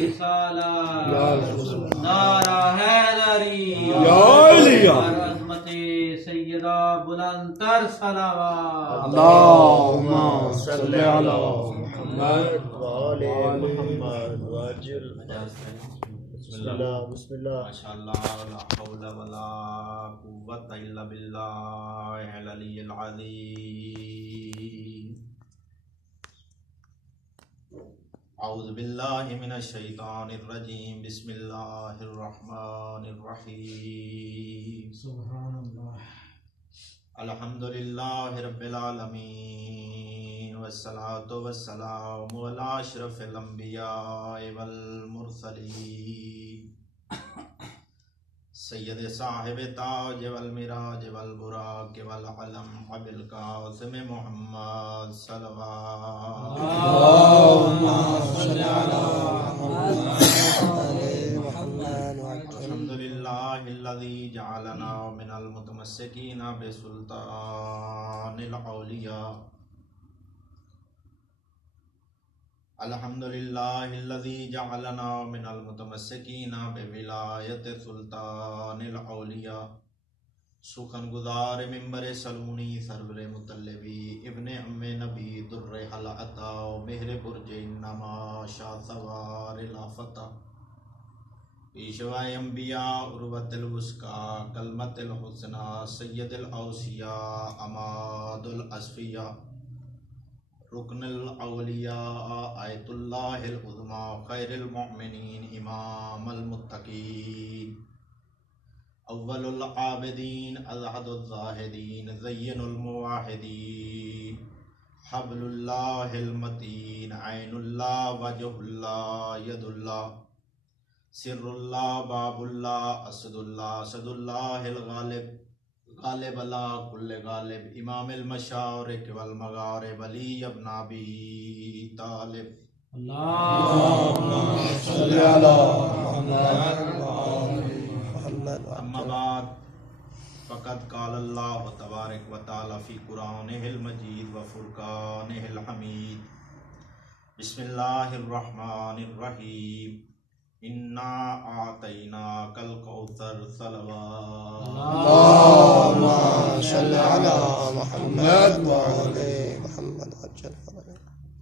رسالت نعرہ حیدری اور عظمت سیدہ بلند تر صلوات اللہم صلی علی محمد وآل محمد وعجل بسم اللہ ماشاءاللہ لا حول ولا قوت الا باللہ العلی العظیم اعوذ باللہ من الشیطان الرجیم بسم اللہ الرحمن الرحیم سبحان اللہ الحمدللہ رب العالمین والصلاة والسلام علی اشرف الانبیاء والمرسلین سید صاحب تاج والمراج والبراق والعلم ابوالقاسم محمد صلوات اللہم صلی علی محمد الحمدللہ الذی جعلنا من المتمسکین بسلطان الاولیاء الحمدللہ الذی جعلنا من المتمسکین بولایت سلطان الاولیاء سخن گزار ممبر سلونی سرور مطلبی ابن ام نبی در حل عطا مہر برج انما شاہ سوار لافتہ پیشوا انبیاء عروت الوسقا کلمت الحسنى سید الاوصیاء اماد الاصفیاء رکن الاولیاء آیت اللہ العظمی خیر المؤمنین امام المتقین اول العابدین ازہد الزاہدین زین المواحدین حبل اللہ المتین عین اللہ وجہ اللہ ید اللہ سر اللہ باب اللہ اسد اللہ الغالب غالب اللہ کل غالب امام المشارق والمغارب علی ابن ابی طالب اللہم صلی علی محمد اما بعد فقد قال اللہ تبارک و تعالی فی قرآنہ المجید و فرقانہ الحمید بسم اللہ الرحمن الرحیم انا اعطیناک الکوثر صلوات اللہم صلی علی محمد وآل محمد وعجل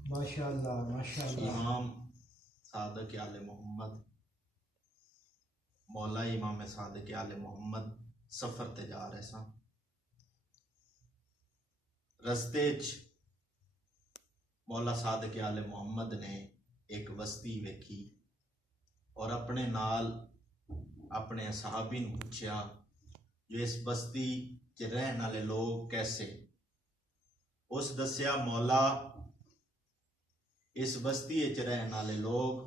ماشاءاللہ ماشاءاللہ امام صادق آل محمد مولا امام صادق آل محمد سفر تے جا رہے سن رستے چ مولا صادق آل محمد نے ایک بستی ویکھی اور اپنے نال اپنے صحابی نو پوچھیا جو اس بستی چ رہن والے لوگ کیسے اس دسیا مولا اس بستی چ رہن والے لوگ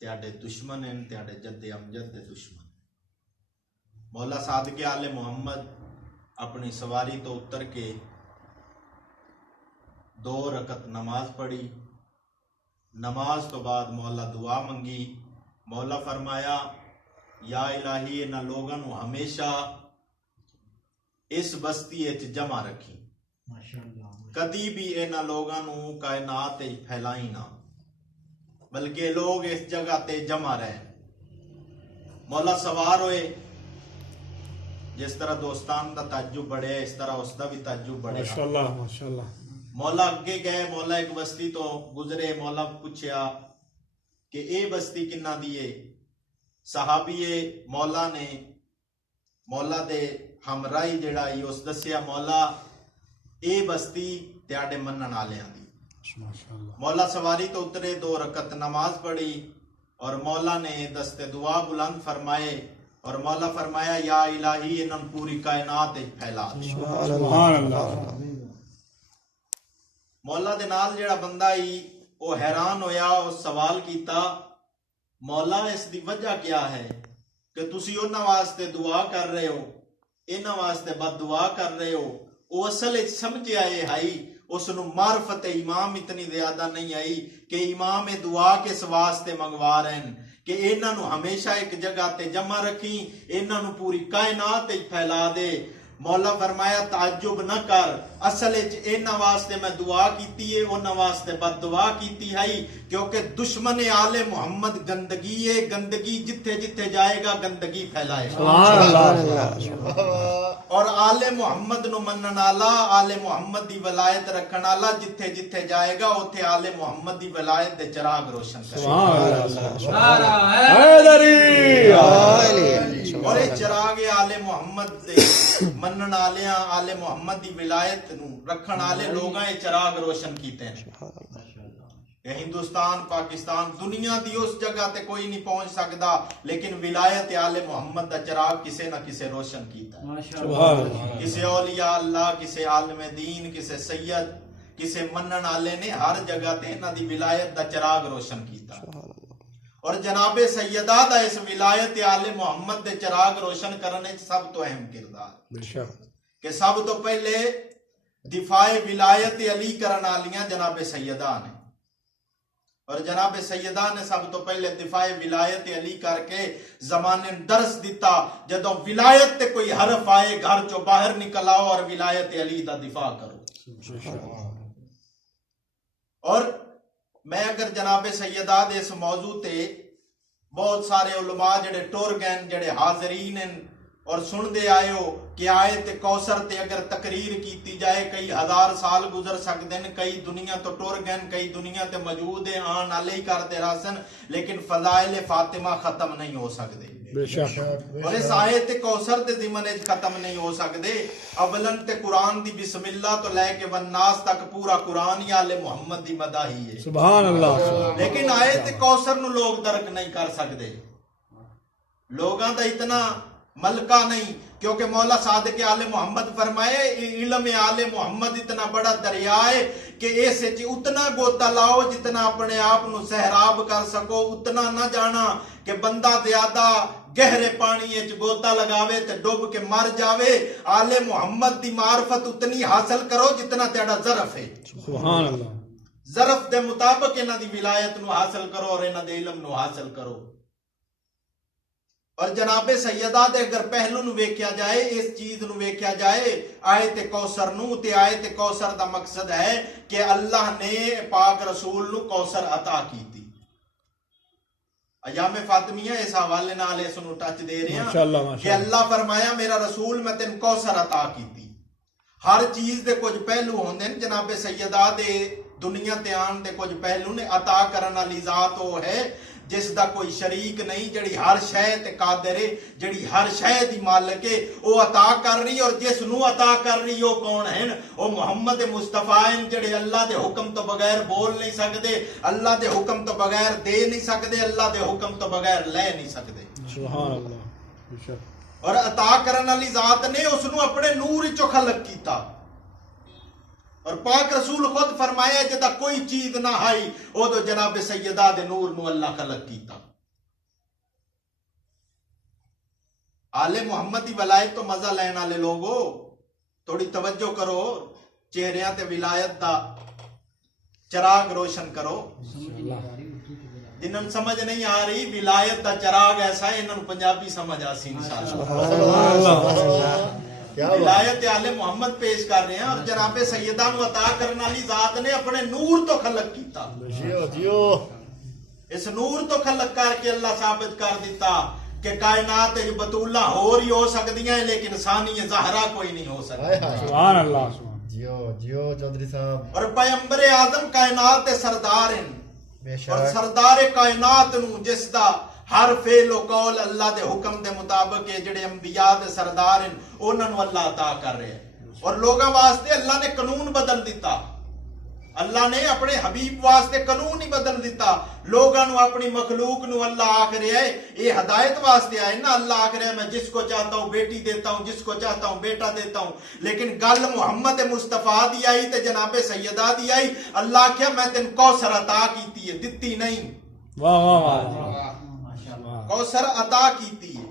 تیاڈے دشمن ہیں تیاڈے جد امجد دے دشمن ہیں مولا صادق آل محمد اپنی سواری تو اتر کے 2 رکعت نماز پڑھی نماز تو بعد مولا دعا منگی مولا فرمایا یا الہی انہاں لوگاں نو ہمیشہ اس بستی وچ جمع رکھی ماشاءاللہ کدی بھی انہاں لوگاں نو کائنات وچ پھیلائی نہ بلکہ لوگ اس جگہ تے جمع رہے مولا سوار ہوئے جس طرح دوستان دا تعجب بڑھے اس طرح اس دا بھی تعجب بڑھے ماشاءاللہ ماشاءاللہ مولا اگے گئے مولا ایک بستی تو گزرے مولا پوچھیا کہ اے بستی کنہ دیئے صحابی مولا نے مولا دے ہمرائی جڑائی اس دسیا مولا اے بستی تیاڈے منن والیاں دی مولا سواری تو اترے 2 رکعت نماز پڑھی اور مولا نے دست دعا بلند فرمائے اور مولا فرمایا یا الہی انہاں پوری کائنات پھیلا دے سبحان اللہ مولا دے نال جڑا بندہ ہی وہ حیران ہویا اور سوال کیتا مولا اس دی وجہ کیا ہے کہ تسی انہاں واسطے دعا کر رہے ہو انہاں واسطے بد دعا کر رہے ہو وہ اصل سمجھ آئے ہائی اس نو معرفت امام اتنی زیادہ نہیں آئی کہ امام دعا کس واسطے منگوا رہے ہیں کہ انہاں نو ہمیشہ ایک جگہ تے جمع رکھی انہاں نو پوری کائنات پھیلا دے مولا فرمایا تعجب نہ کر، اصل وچ انہاں واسطے میں دعا کیتی ہے، انہاں واسطے بد دعا کیتی ہے، کیونکہ دشمن آل محمد گندگی ہے، گندگی جتھے جتھے جائے گا گندگی پھیلائے گا، سبحان اللہ اور آل محمد نو منن والا، آل محمد دی ولایت رکھن والا جتھے جتھے جائے گا اوتھے آل محمد دی ولایت دے چراغ روشن کرے گا، سبحان اللہ حیدری اور یہ چراغ آل محمد دے منن والیاں آل محمد دی ولایت نو رکھن والے لوگاں یہ چراغ روشن کیتے ہیں کہ ہندوستان پاکستان دنیا دی اس جگہ تے کوئی نہیں پہنچ سکدا، لیکن ولایت آل محمد دا چراغ کسے نہ کسے روشن کیتا ہے، سبحان اللہ کسے اولیاء اللہ، کسے عالم دین، کسے سید، کسے منن والے نے ہر جگہ تے انہاں دی ولایت دا چراغ روشن کیتا، اور جناب سیدہ دا اس ولایت آل محمد دے چراغ روشن کرنے سب تو اہم کردار بے شک کہ سب تو پہلے دفاع ولایت علی کرن والیاں جناب سیدہ نے، اور جناب سیدہ نے سب تو پہلے دفاع ولایت علی کر کے زمانے درس دیتا، جدو ولایت تے کوئی حرف آئے گھر چو باہر نکل آؤ اور ولایت علی دا دفاع کرو۔ اور میں اگر جناب سیدہ دے اس موضوع تے بہت سارے علماء جڑے ٹور گئن جڑے حاضرین ہیں اور سن دے آئے ہو کہ آیت کوثر تے اگر تقریر کیتی جائے کئی ہزار سال گزر سکتے ہیں، کئی دنیا تو ٹور گئن، کئی دنیا تے موجود ہیں، آن والے ہی کرتے راسن، لیکن فضائل فاطمہ ختم نہیں ہو سکتے، بے شک اور اس آیت کوثر تے ضمن وچ ختم نہیں ہو سکتے۔ اولن تے قرآن دی بسم اللہ تو لے کے والناس تک پورا قرآن ہی آل محمد دی مداحی ہے، سبحان اللہ لیکن آیت کوثر نو لوگ درک نہیں کر سکتے، لوگاں دا اتنا ملکہ نہیں، کیونکہ مولا صادق آل محمد فرمائے علم آل محمد اتنا بڑا دریا ہے کہ ایسے اتنا گوتا لاؤ جتنا اپنے آپ نو سہراب کر سکو، اتنا نہ جانا کہ بندہ زیادہ گہرے پانی اچ گوتا لگاوے تے ڈوب کے مر جاوے۔ آل محمد دی معرفت اتنی حاصل کرو جتنا تیڑا ظرف ہے، سبحان اللہ ظرف دے مطابق انہاں دی ولایت نو حاصل کرو اور انہاں دے علم نو حاصل کرو۔ اور جناب سیدہ دے اگر پہلو نو ویکھیا جائے، اس چیز نو ویکھیا جائے آیت کوثر نو، تے آیت کوثر دا مقصد ہے کہ اللہ نے پاک رسول نو کوثر عطا کیتی۔ ایام فاطمیہ اس حوالے نال اس نو ٹچ دے رہے ہیں کہ اللہ فرمایا میرا رسول میں تین کوثر عطا کیتی۔ ہر چیز دے کچھ پہلو ہوندے ہیں، جناب سیدہ دے دنیا تے آن دے کچھ پہلو نے، عطا کرن والی ذات وہ ہے جس دا کوئی شریک نہیں، جڑی ہر شے تے قادر ہے، جڑی ہر شے دی مالک ہے، وہ عطا کر رہی، اور جس نو عطا کر رہی وہ کون ہیں؟ وہ محمد مصطفیٰ ہیں، جڑے اللہ دے حکم تو بغیر بول نہیں سکتے، اللہ دے حکم تو بغیر دے نہیں سکتے، اللہ دے حکم تو بغیر لے نہیں سکتے، سبحان اللہ اور عطا کرن والی ذات نے اس نو اپنے نور چو خلق کیتا، اور پاک رسول خود فرمایا جدا کوئی چیز نہ آئی او تو جناب سیدہ دے نور نو اللہ خلق کیتا۔ آل محمد دی ولایت تو مزہ لینا لے لوگو، تھوڑی توجہ کرو، چہریاں تے ولایت دا چراغ روشن کرو۔ جنہوں سمجھ نہیں آ رہی ولایت دا چراغ ایسا ہے، انہوں پنجابی سمجھ آسی انشاءاللہ۔ ولایت آل محمد پیش کر رہے ہیں، اور جناب سیدہ نو عطا کرنے والی ذات نے اپنے نور تو خلق کیتا، اس نور تو خلق کر کے اللہ ثابت کر دیتا کہ کائنات بطولہ ہو رہی ہو سکتی ہیں لیکن ثانی زہرا کوئی نہیں ہو سکتا۔ سبحان اللہ جیو چودھری صاحب، اور پیغمبر اعظم کائنات دے سردار ہیں، اور سردار کائنات نو جس دا ہر فعل و قول اللہ دے حکم دے مطابق ہے، جڑے انبیاء دے سردار ہیں انہاں نو اللہ عطا کر رہے ہیں، اور لوگاں واسطے اللہ نے قانون بدل دیتا، اللہ نے اپنے حبیب واسطے قانون ہی بدل دیتا، لوگاں نو اپنی مخلوق نو اللہ آکھ رہا ہے یہ ہدایت واسطے آئے نا، اللہ آکھ رہا ہے میں جس کو چاہتا ہوں بیٹی دیتا ہوں، جس کو چاہتا ہوں بیٹا دیتا ہوں، لیکن گل محمد مصطفیٰ دی آئی تے جناب سیدہ دی آئی، اللہ کیا میں تین کوثر عطا کیتی ہے، دتی نہیں، واہ واہ واہ کوثر عطا کیتی ہے۔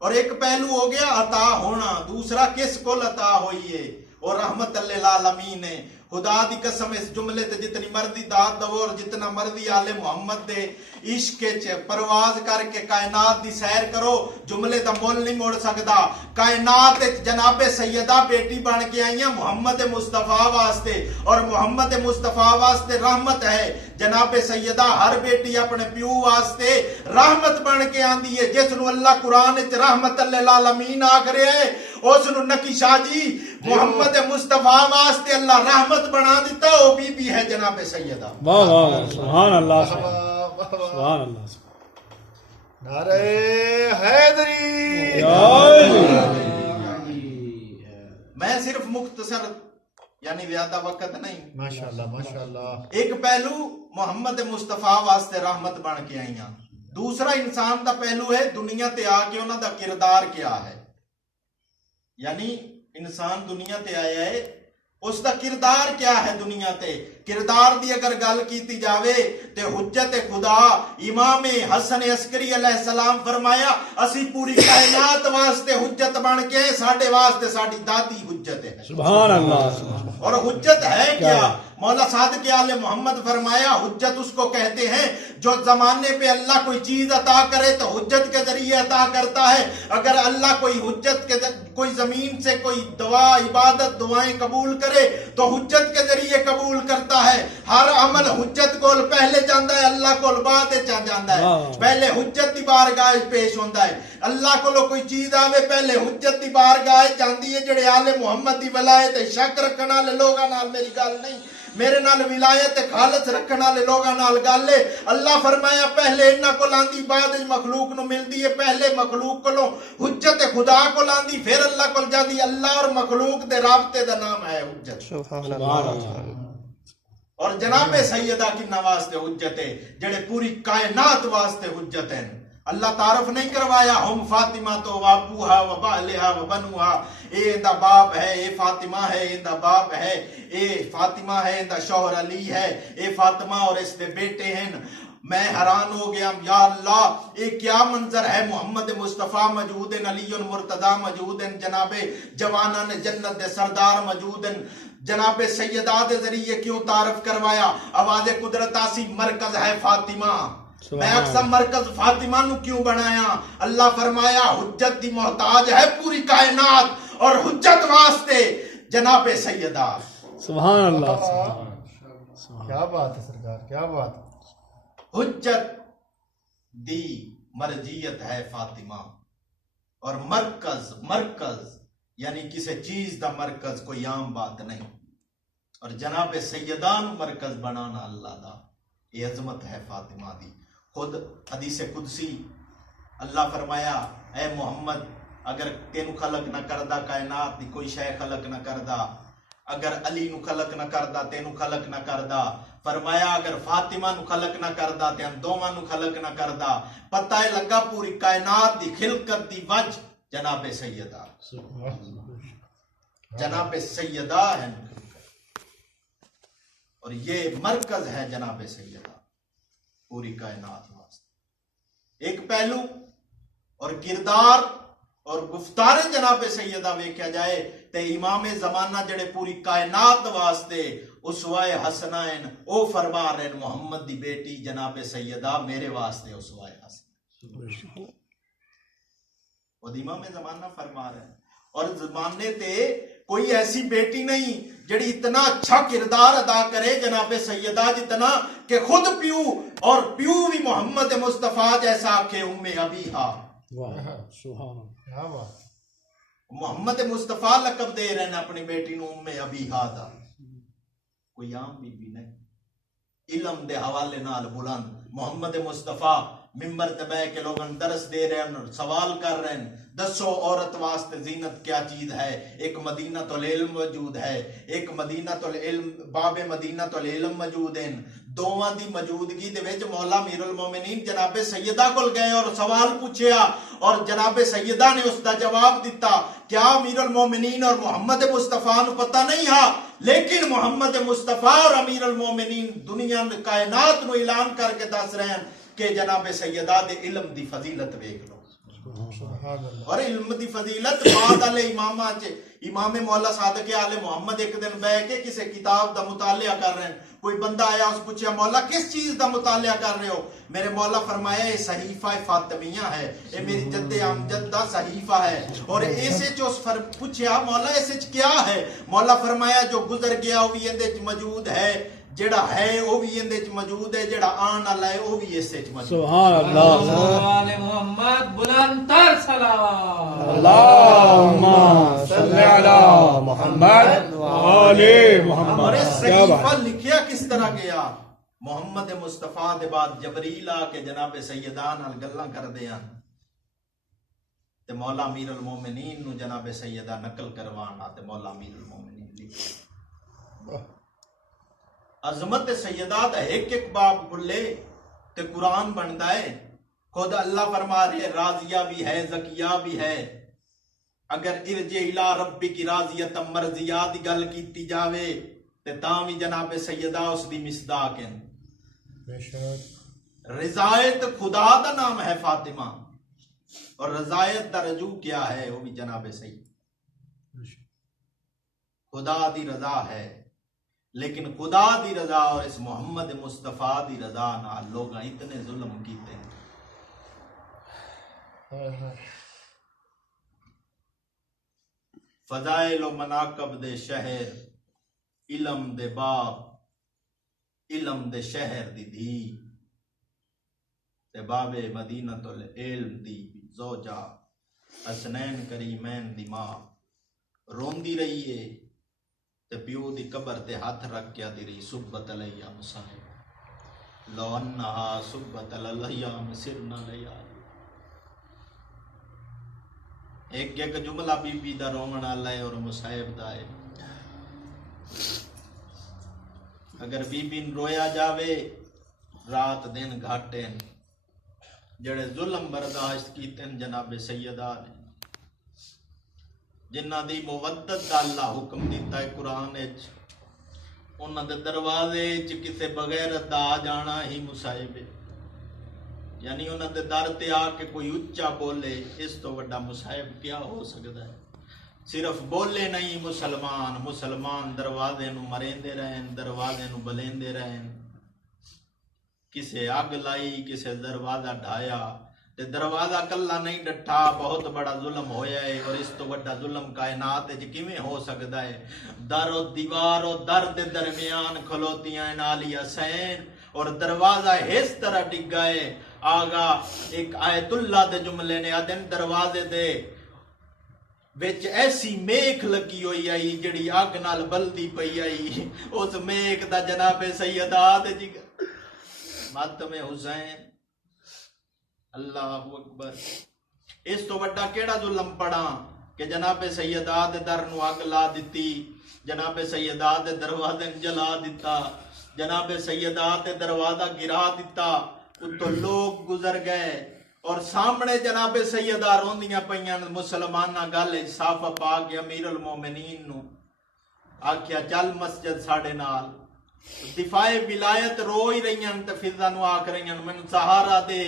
اور ایک پہلو ہو گیا عطا ہونا، دوسرا کس کو عطا ہوئی ہے، اور رحمت للعالمین ہے، خدا دی قسم اس جملے تے جتنی مرضی داد دو اور جتنا مرضی آل محمد دے عشق چ پرواز کر کے کائنات دی سیر کرو جملے دا مول نہیں موڑ سکدا کائنات جناب سیدہ بیٹی بن کے آئیاں محمد مصطفیٰ واسطے اور محمد مصطفیٰ واسطے رحمت ہے جناب سیدہ ہر بیٹی اپنے پیو واسطے رحمت بن کے آندی ہے جس نو اللہ قرآن وچ رحمت للعالمین آکھ رہے ہے اس نو نکی شاہ جی محمد مصطفیٰ واسطے اللہ رحمت بنا دیتا وہ بی ہے جناب سیدہ واہ واہ واہ سبحان اللہ سبحان اللہ نعرہ حیدری میں صرف مختصر یعنی زیادہ وقت نہیں ماشاءاللہ ماشاءاللہ ایک پہلو محمد مصطفیٰ واسطے رحمت بن کے آئیاں دوسرا انسان دا پہلو ہے دنیا تے آ کے انہاں دا کردار کیا ہے یعنی انسان دنیا تے آیا ہے اس دا کردار کیا ہے دنیا تے کردار دی اگر گل کیتی جاوے تے حجت خدا امام حسن عسکری علیہ السلام فرمایا اسی پوری کائنات واسطے حجت بن کے ساڈے واسطے ساڈی دادی حجت ہے سبحان اللہ اور حجت ہے کیا مولا صادق آل محمد فرمایا حجت اس کو کہتے ہیں جو زمانے پہ اللہ کوئی چیز عطا کرے تو حجت کے ذریعے عطا کرتا ہے اگر اللہ کوئی حجت کے کوئی زمین سے کوئی دعا عبادت دعائیں قبول کرے تو حجت کے ذریعے قبول کرتا ہے ہر عمل حجت کو پہلے جاندا ہے اللہ کو بعد جاندا ہے پہلے حجت دی بارگاہ پیش ہوندا ہے اللہ کو کوئی چیز آوے پہلے حجت دی بارگاہ جاندی ہے جڑے آل محمد دی ولایت شک رکھن والے لوگاں نال میری گل نہیں میرے نال ولایت خالص رکھن والے لوگاں نال گل ہے اللہ فرمایا پہلے انہاں کو لاندی بعد مخلوق نو ملدی ہے پہلے مخلوق کو حجت خدا کو لاندی پھر اللہ کو جاندی اللہ اور مخلوق دے رابطے دا نام ہے حجت سبحان اللہ اور جناب سیدہ کی واسطے حجت ہے جڑے پوری کائنات واسطے حجت ہیں اللہ تعارف نہیں کروایا ہم فاطمہ تو وابوہا وبالہا وبنوہا اے اندہ باپ ہے اے فاطمہ ہے اندہ باپ ہے اے فاطمہ ہے اندہ شوہر علی ہے اے فاطمہ اور اس دے بیٹے ہیں میں حیران ہو گیا یا اللہ یہ کیا منظر ہے محمد مصطفیٰ موجود ہیں علی مرتضی موجود ہیں جناب جوانان جنت دے سردار موجود ہیں جناب سیدہ دے ذریعے کیوں تعارف کروایا آواز قدرت آسی مرکز ہے فاطمہ میں اکثر مرکز فاطمہ نو کیوں بنایا اللہ فرمایا حجت دی محتاج ہے پوری کائنات اور حجت واسطے جناب سیدہ سبحان اللہ کیا بات ہے سرکار کیا بات حجت دی مرجیت ہے فاطمہ اور مرکز یعنی کسی چیز دا مرکز کوئی عام بات نہیں اور جناب سیدان مرکز بنانا اللہ دا یہ عظمت ہے فاطمہ دی خود حدیث قدسی اللہ فرمایا اے محمد اگر تینو خلق نہ کردہ کائنات دی کوئی شے خلق نہ کردہ اگر علی نو خلق نہ کردہ تینو خلق نہ کردہ فرمایا اگر فاطمہ نو خلق نہ کردہ تین دوواں نو خلق نہ کردہ پتہ ہے لگا پوری کائنات دی خلقت دی وجہ جناب سیدہ جناب سیدہ ہے اور یہ مرکز ہے جناب سیدہ پوری کائنات واسطے ایک پہلو اور کردار اور گفتار جناب سیدہ ویکھیا جائے تے امام زمانہ جڑے پوری کائنات واسطے اسوہ حسنہ ہیں او فرما رہے ہیں محمد دی بیٹی جناب سیدہ میرے واسطے اسوہ حسنہ اور امام زمانہ فرما رہے ہیں اور زمانے تے کوئی ایسی بیٹی نہیں جڑی اتنا اچھا کردار ادا کرے جناب سیدہ جتنا کہ خود پیو اور پیو بھی محمد مصطفیٰ جیسا کہ ام ابیہا محمد مصطفیٰ لقب دے رہے ہیں اپنی بیٹی نو ام ابیہا دا کوئی عام بی بی نہیں علم دے حوالے نال بلند محمد مصطفیٰ ممبر تے بیٹھ کے لوگن درس دے رہے ہیں سوال کر رہے ہیں دسو عورت واسطے زینت کیا چیز ہے ایک مدینۃ العلم موجود ہے ایک مدینۃ العلم باب مدینۃ العلم موجود ہیں دوواں دی موجودگی دے وچ مولا امیر المومنین جناب سیدہ کول گئے اور سوال پوچھیا اور جناب سیدہ نے اس دا جواب دیتا کیا امیر المومنین اور محمد مصطفیٰ نو پتہ نہیں ہا لیکن محمد مصطفیٰ اور امیر المومنین دنیا کائنات نو اعلان کر کے دس رہے ہیں کہ جناب سیدہ دے علم دی فضیلت ویکھ لو سبحان اللہ اور علم دی فضیلت بعد علی امامہ چ امام مولا صادق آل محمد ایک دن بیٹھ کے کسی کتاب دا مطالعہ کر رہے ہیں. کوئی بندہ آیا اس پوچھا مولا کس چیز دا مطالعہ کر رہے ہو؟ میرے مولا فرمایا یہ صحیفہ فاطمیہ ہے, یہ میری جد امجد دا صحیفہ ہے. اور ایسے جو پوچھا مولا ایسے کیا ہے؟ مولا فرمایا جو گزر گیا وہ بھی اندے موجود ہے, جڑا ہے وہ بھی اندے موجود ہے, جڑا آن والا ہے وہ بھی اسے موجود. سبحان اللہ. آل محمد بلند تر صلوات. اللہم صلی علی محمد وآل محمد. اور اس کیا بات. صحیفہ لکھیا کس طرح گیا؟ محمد مصطفیٰ دے بعد جبریل آ کے جناب سیدان نال گلاں کر دیاں تے مولا امیر المومنین نو جناب سیدہ نقل کروانا تے مولا امیر المومنین لکھ عظمت سیدہ دا ایک ایک باب کھلے تے قرآن بنتا ہے. خود اللہ فرما رہے راضیہ بھی ہے زکیہ بھی ہے. اگر ارجع الی ربک راضیۃ مرضیہ دی گل کیتی جاوے تے تاں بھی جناب سیدہ اس دی مصداق ہیں. بے شک رضایت خدا دا نام ہے فاطمہ, اور رضایت دا رجوع کیا ہے وہ بھی جناب سید. خدا دی رضا ہے, لیکن خدا دی رضا اور اس محمد مصطفیٰ دی رضا نال لوگ اتنے ظلم کیتے ہیں. فضائل و مناقب دے شہر علم دے باپ علم دے شہر دی دھی تے باب مدینۃ العلم دی زوجہ حسنین کریمین دی ماں روندی رہی ہے تے پیو دی قبر تے ہاتھ رکھ کے دی رہی سبت علیہ مصائب لو انہا سبت علیہ مسرنا لیال. ایک ایک جملہ بی بی دا رومن اللہ ہے اور مصائب دا ہے. اگر بی بی رویا جاوے رات دن گھاٹے جڑے ظلم برداشت کیتے ہیں جناب سیدہ نے, جنہ دی مودت دا اللہ حکم دیتا ہے قرآن اچ, انہاں دے دروازے اچ کسے بغیر دا آ جانا ہی مصائب ہے. یعنی انہاں دے در تے آ کے کوئی اچا بولے اس تو وڈا مصائب کیا ہو سکتا ہے؟ صرف بولے نہیں مسلمان دروازے نو مریندے رہن, دروازے نو بلیندے رہن. کسے آگ لائی کسے دروازہ ڈھایا تے دروازہ کلا نہیں ڈٹھا, بہت بڑا ظلم ہویا ہے. اور اس تو بڑا ظلم کائنات وچ کیویں ہو سکدا ہے؟ در و دیوار و در دے درمیان کھلوتیاں ہیں عالی حسین, اور دروازہ اس طرح ڈگا ہے. آگا ایک آیت اللہ دے جملے نے آدن دروازے دے وچ ایسی میک لگی ہوئی آئی جڑی آگ نال بلدی پئی آئی, اس میک دا جناب سیدہ دے جی ماتم حسین. اللہ اکبر. اس تو بڑا کیڑا ظلم پڑا کہ جناب سیدہ دے در نو آگ لا دتی, جناب سیدہ دے دروازے جلا دیتا, جناب سیدہ دے دروازہ گرا دیتا, تو لوگ گزر گئے اور سامنے جناب سیدہ روندیاں پئیاں مسلماناں گل صاف پا کے امیر المومنین نو آکھیا چل مسجد ساڈے نال. دفاع ولایت رو ہی رہیاں تے فضا نو آکھ رہیاں مینوں سہارا دے,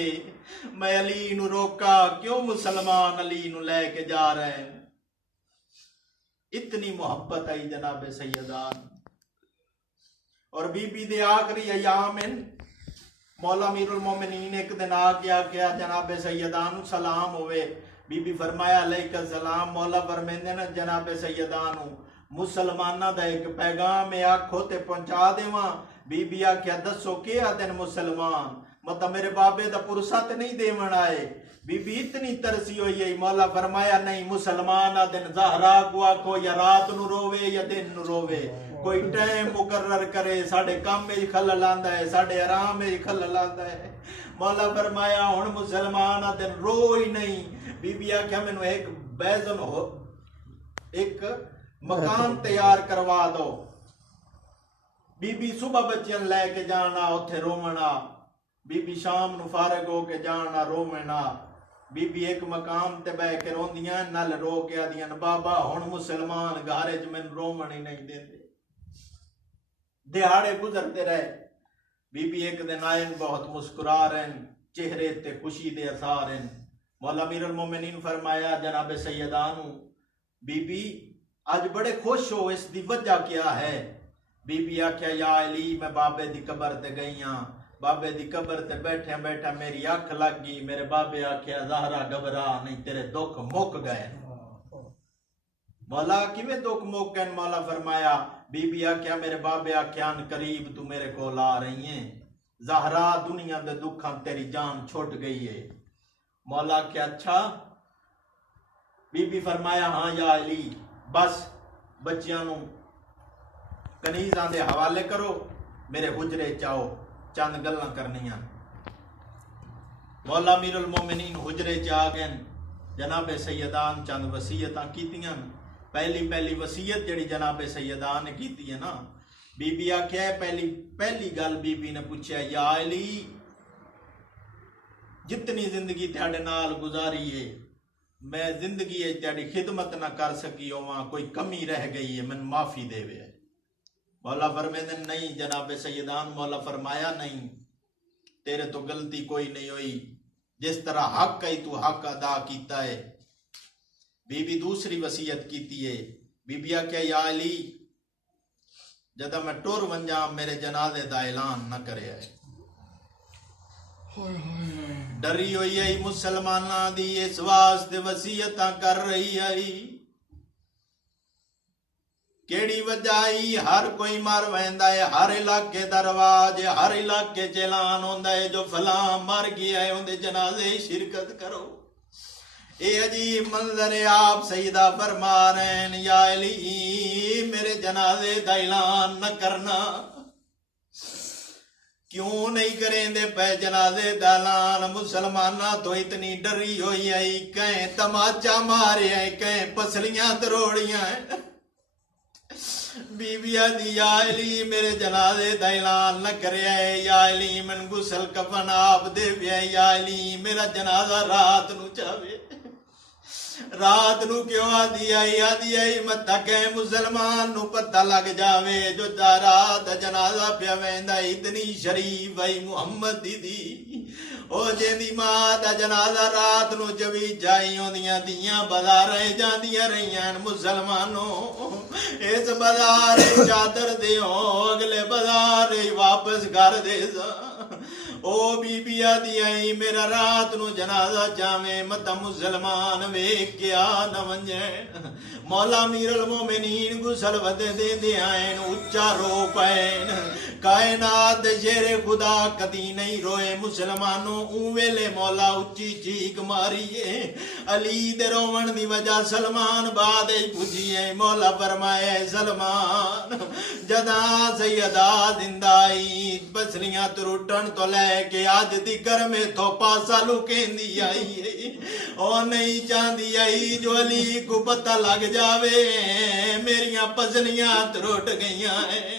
میں علی نو روکا, کیوں مسلمان علی نو لے کے جا رہے ہیں؟ اتنی محبت آئی جناب سیدہ. اور بی بی دے آخری ایام مولا امیر المومنین ایک دن آ گیا کیا جناب سیدہ نو سلام ہوئے. بی بی فرمایا علیکہ السلام. مولا فرمیندے نا جناب سیدہ نو مسلمانہ دا ایک پیغام آکھو تے پہنچا دیواں. بی بی آکھیا دسو کیا دن مسلمان, مطلب میرے بابے دا پرسا تے نہیں دیون آئے. بی بی اتنی ترسی ہوئی ہے. مولا فرمایا نہیں, مسلمان دن زہرا کو آکھو یا رات نو روے یا دن نو روے, کوئی ٹائم مقرر کرے. ساڑھے کام میں خلل آندا ہے, ساڑھے آرام میں خلل آندا ہے. مولا فرمایا ہن مسلمان دن رو ہی نہیں. بی بی آکھیا مینوں ایک بیزن ہو ایک مکان تیار کروا دو. بی بی صبح بچیاں لے کے جانا اوتھے رومنا, بی بی شام نو فارغ ہو کے جانا رومنا. بی بی ایک مقام تے بہ کے روندیاں نل رو کے آدیاں بابا ہن مسلمان گھر وچ مینوں رومن ہی نہیں دیندے. دہاڑے گزرتے رہے. بی بی ایک دن آئے بہت مسکرا رہے, چہرے تے خوشی دے اثار ہیں. مولا امیر المومنین فرمایا جناب سیدانو بی بی اج بڑے خوش ہو، اس دی وجہ کیا ہے؟ بی بی آکھیا یا علی میں بابے دی قبر تے گئی ہاں، بابے دی قبر تے بیٹھے بیٹھا میری اکھ لگ گئی، میرے بابے آکھیا زہرا گھبرا نہیں تیرے دکھ مک گئے۔ مولا کیویں دکھ مک گئے؟ مولا فرمایا بی بی آکھیا میرے بابے آکھیا ان قریب تو میرے کول آ رہی ہیں، زہرا دنیا دے دکھاں تیری جان چھوٹ گئی ہے۔ مولا کیا اچھا؟ بی بی فرمایا ہاں یا علی بس بچیاں نو کنیزاں دے حوالے کرو، میرے حجرے چاہو چند گلاں کرنیاں۔ مولا امیر المومنین حجرے چ آ گئے، جناب سیدان چند وصیتاں کیتیاں۔ پہلی وصیت جڑی جناب سیدان نے کیتی ہے نا، بی بی آکھیا پہلی گل بی بی نے پوچھا یا علی جتنی زندگی تہاڈے نال گزاری ہے میں زندگی تہاڈی خدمت نہ کر سکی ہواں، کوئی کمی رہ گئی ہے من معافی دے وے۔ مولا فرمیندے نہیں جناب سیدان، مولا فرمایا نہیں تیرے تو غلطی کوئی نہیں ہوئی، جس طرح حق ہے تو حق ادا کیتا ہے۔ بی بی دوسری وصیت کیتی ہے، بی بی آکھیا یا علی جدہ میں ٹور ونجا میرے جنازے دا اعلان نہ کرے ہے۔ ڈری ہوئی ہے مسلمانہ دی اس واسطے وصیتاں کر رہی ہے، کیڑی وجہ آئی ہر کوئی مر ویندا ہے، ہر علاقے دا رواج ہے، ہر علاقے چ اعلان ہوندا ہے جو فلاں مر گیا ہے اون دے جنازے شرکت کرو۔ اے عجیب منظر ہے، آپ سیدہ فرما رہے ہیں یا علی میرے جنازے دا اعلان نہ کرنا۔ کیوں نہیں کریں دے پہ جنازے دا اعلان؟ مسلمانہ تو اتنی ڈری ہوئی ہے، کہیں تماچا مارے ہیں، کہیں پسلیاں دروڑیاں ہیں۔ بی بی آدھی یا علی میرے جنازے دا اعلان نہ کرے ہے، یا علی من غسل کفن آپ دے پیا، یا علی میرا جنازہ رات نو چاہے۔ رات نو کیوں آدھی آئی مت کہ مسلمان نو پتہ لگ جاوے جو رات جنازہ پیا ویندا اتنی شریف ہے محمد دی او جیندی ماں دا جنازہ رات نو چوی جائی ہوندیاں دیاں بازاریں جاندیاں رہیاں مسلمانوں، اس بازار چادر دیو اگلے بازار واپس کر دے سا۔ او بی بی آدھی آئی میرا رات نو جنازہ چاویں مت مسلمان ویکھ کے آ نہ ونجیں۔ مولا امیر المومنین غسل ودے دے دے آئین اچا رو پائن، کائنات شیر خدا کدی نہیں روئے مسلمانوں، اون ویلے مولا اچھی چیک ماریے، علی دے رومن دی وجہ سلمان بعد پوچھیے، مولا فرمائے سلمان جدا سیدہ زندائی پسلیاں ترٹن تو لے کہ آج دیگر میں تو پاسا لکین دی آئی، اور نہیں چاندی آئی جو علی کو پتہ لگ جاوے میریاں پسلیاں ترٹ گئیاں ہیں۔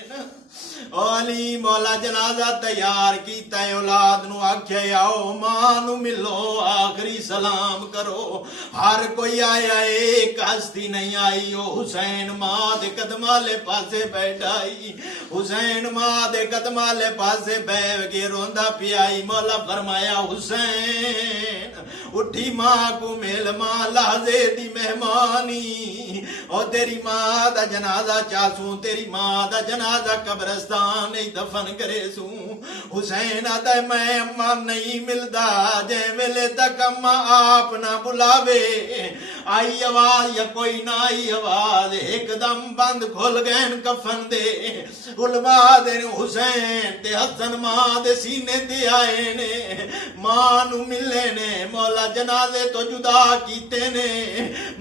علی مولا جنازہ تیار کیتا ہے، اولاد نو آکھے آؤ ماں نو ملو آخری سلام کرو، ہر کوئی آیا ایک ہستی نہیں آئی، او حسین ماں دے قدمالے پاسے بیٹھائی، حسین ماں دے قدمالے پاسے بیٹھ کے روندا پیائی۔ مولا فرمایا حسین اٹھی ماں کو میل ماں لحظے دی مہمانی، اور تیری ماں دا جنازہ چاسوں، تیری ماں دا جنازہ قبرستان نہیں دفن کرے سوں۔ حسین آدھا میں اماں نہیں ملدا جے ویلے تک اماں آپ نہ بلاوے، آئی آواز یا کوئی نہ آئی آواز، ایک دم بند کھل گئن کفن دے، علماء دے حسین تے حسن ماں دے سینے دے آئے نے، ماں نو ملے نے، مولا جنازے تو جدا کیتے نے۔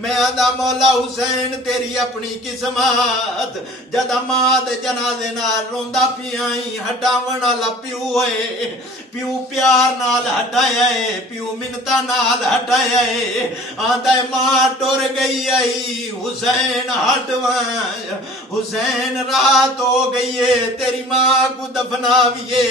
میں آدھا مولا حسین تیری اپنی قسمت، جدا ماں دے جنازے نال روندا پیائی، ہٹاون والا پیو ہے، پیو پیار نال ہٹایا ہے، پیو منتا نال ہٹایا ہے، آدھا ماں ٹور گئی آئی حسین ہٹوائیں، حسین رات ہو گئی ہے تیری ماں کو دفناویے،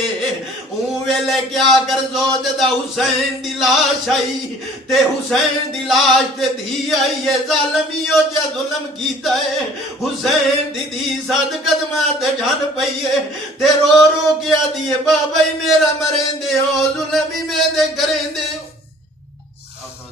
اون ویلے کیا کر زو جدا حسین دی لاش آئی، تے حسین دی لاش تے دھی آئی ہے، ظالمیوں جا ظلم کیتا ہے، حسین دی دی صد قدمہ تے جھن پئی ہے، تے رو رو کیا دیئے بابا میرا مرین دے ہو ظلمی میں دے کریں دے ہو۔